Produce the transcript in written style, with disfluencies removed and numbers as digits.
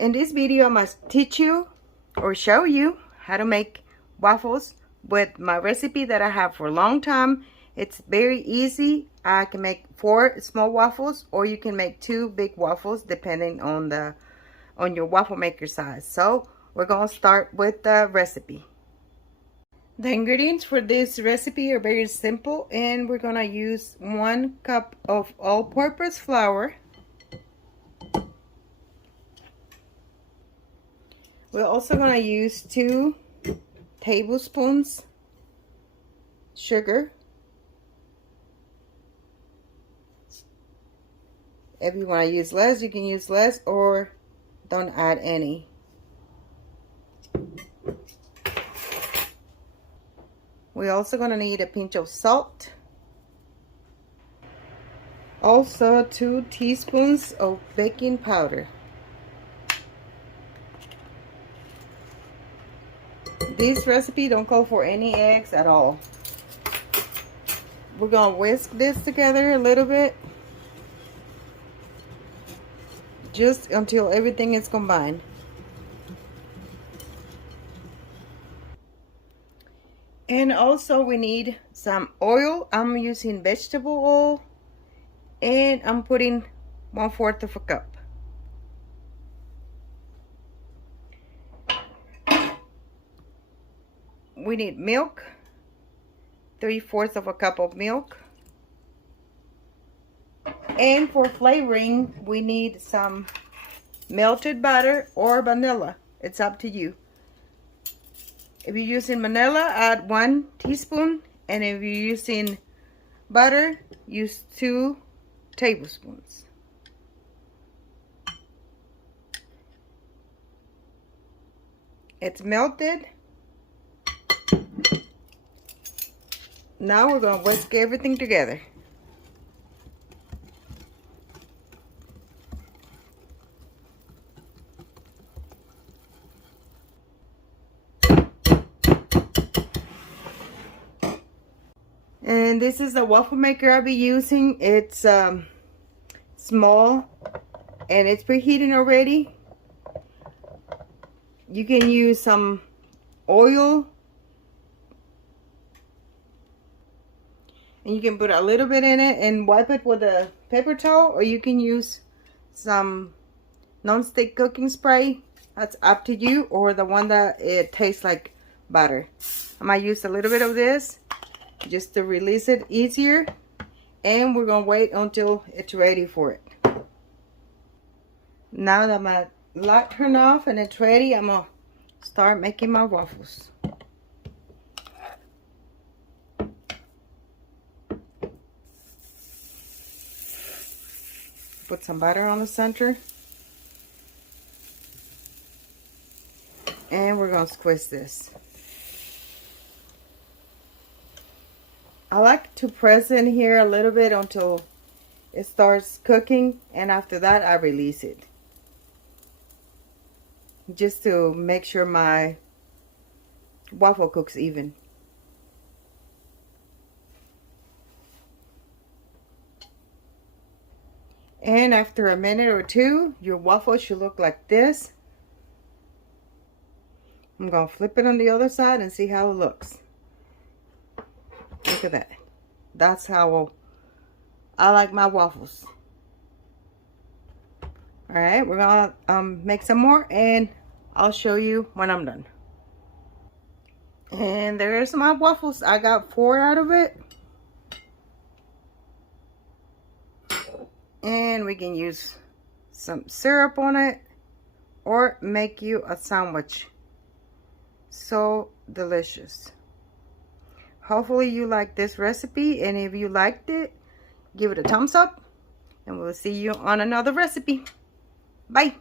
In this video, I must teach you or show you how to make waffles with my recipe that I have for a long time. It's very easy. I can make 4 small waffles, or you can make 2 big waffles depending on your waffle maker size. So we're going to start with the recipe. The ingredients for this recipe are very simple, and we're going to use 1 cup of all-purpose flour. We're also going to use 2 tablespoons sugar. If you want to use less, you can use less, or don't add any. We're also going to need a pinch of salt. Also 2 teaspoons of baking powder. This recipe don't call for any eggs at all. We're going to whisk this together a little bit, just until everything is combined. And also we need some oil. I'm using vegetable oil, and I'm putting 1/4 of a cup. We need milk, 3/4 of a cup of milk. And for flavoring, we need some melted butter or vanilla. It's up to you. If you're using vanilla, add 1 teaspoon. And if you're using butter, use 2 tablespoons. It's melted. Now we're going to whisk everything together. And this is the waffle maker I'll be using. It's small, and it's preheating already. You can use some oil, and you can put a little bit in it and wipe it with a paper towel, or you can use some non-stick cooking spray. That's up to you, or the one that it tastes like butter. I might use a little bit of this just to release it easier, and we're gonna wait until it's ready for it. Now that my light turned off and it's ready, I'm gonna start making my waffles. Put some butter on the center, and we're gonna squeeze this. I like to press in here a little bit until it starts cooking, and after that I release it, just to make sure my waffle cooks even. And after a minute or 2, your waffle should look like this. I'm going to flip it on the other side and see how it looks. Look at that. That's how I like my waffles. Alright, we're going to make some more, and I'll show you when I'm done. And there's my waffles. I got 4 out of it. And we can use some syrup on it, or make you a sandwich. So delicious. Hopefully you like this recipe, and if you liked it, give it a thumbs up, and we'll see you on another recipe. Bye.